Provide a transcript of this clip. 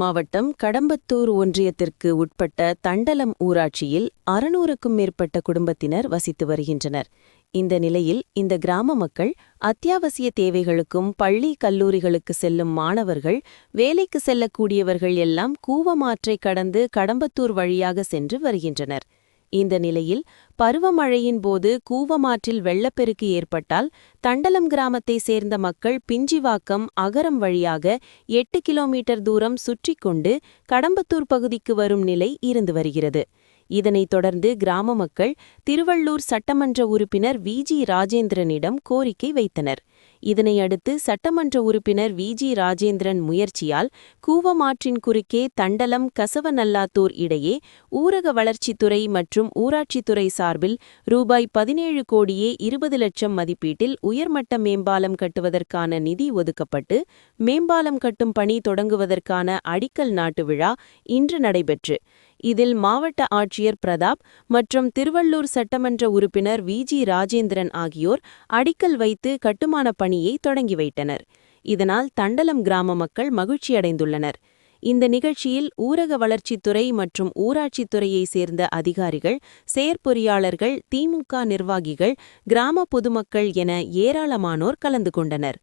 மாவட்டம் கடம்பத்தூர் ஒன்றியத்திற்கு உட்பட்ட தண்டலம் ஊராட்சியில் அறுநூறுக்கும் மேற்பட்ட குடும்பத்தினர் வசித்து வருகின்றனர். இந்த நிலையில் இந்த கிராம மக்கள் அத்தியாவசிய தேவைகளுக்கும் பள்ளி கல்லூரிகளுக்கு செல்லும் மாணவர்கள் வேலைக்கு செல்லக்கூடியவர்கள் எல்லாம் கூவமாற்றை கடந்து கடம்பத்தூர் வழியாக சென்று வருகின்றனர். இந்த நிலையில் பருவமழையின் போது கூவமாற்றில் வெள்ளப்பெருக்கு ஏற்பட்டால் தண்டலம் கிராமத்தை சேர்ந்த மக்கள் பிஞ்சிவாக்கம் அகரம் வழியாக எட்டு கிலோமீட்டர் தூரம் சுற்றிக் கொண்டு கடம்பத்தூர் பகுதிக்கு வரும் நிலை இருந்து வருகிறது. இதனைத் தொடர்ந்து கிராம மக்கள் திருவள்ளூர் சட்டமன்ற உறுப்பினர் வி ஜி ராஜேந்திரனிடம் கோரிக்கை வைத்தனர். இதனையடுத்து சட்டமன்ற உறுப்பினர் வி. ஜி. ராஜேந்திரன் முயற்சியால் கூவமாற்றின் குறுக்கே தண்டலம் கசவநல்லாத்தூர் இடையே ஊரக வளர்ச்சித்துறை மற்றும் ஊராட்சித்துறை சார்பில் ரூபாய் பதினேழு கோடியே இருபது லட்சம் மதிப்பீட்டில் உயர்மட்ட மேம்பாலம் கட்டுவதற்கான நிதி ஒதுக்கப்பட்டு மேம்பாலம் கட்டும் பணி தொடங்குவதற்கான அடிக்கல் நாட்டு விழா இன்று நடைபெற்று. இதில் மாவட்ட ஆட்சியர் பிரதாப் மற்றும் திருவள்ளூர் சட்டமன்ற உறுப்பினர் வி. ஜி. ராஜேந்திரன் ஆகியோர் அடிக்கல் வைத்து கட்டுமானப் பணியை தொடங்கி வைத்தனர். இதனால் தண்டலம் கிராம மக்கள் மகிழ்ச்சியடைந்துள்ளனர். இந்த நிகழ்ச்சியில் ஊரக வளர்ச்சித்துறை மற்றும் ஊராட்சித்துறையை சேர்ந்த அதிகாரிகள் செயற்பொறியாளர்கள் திமுக நிர்வாகிகள் கிராம பொதுமக்கள் என ஏராளமானோர் கலந்து கொண்டனர்.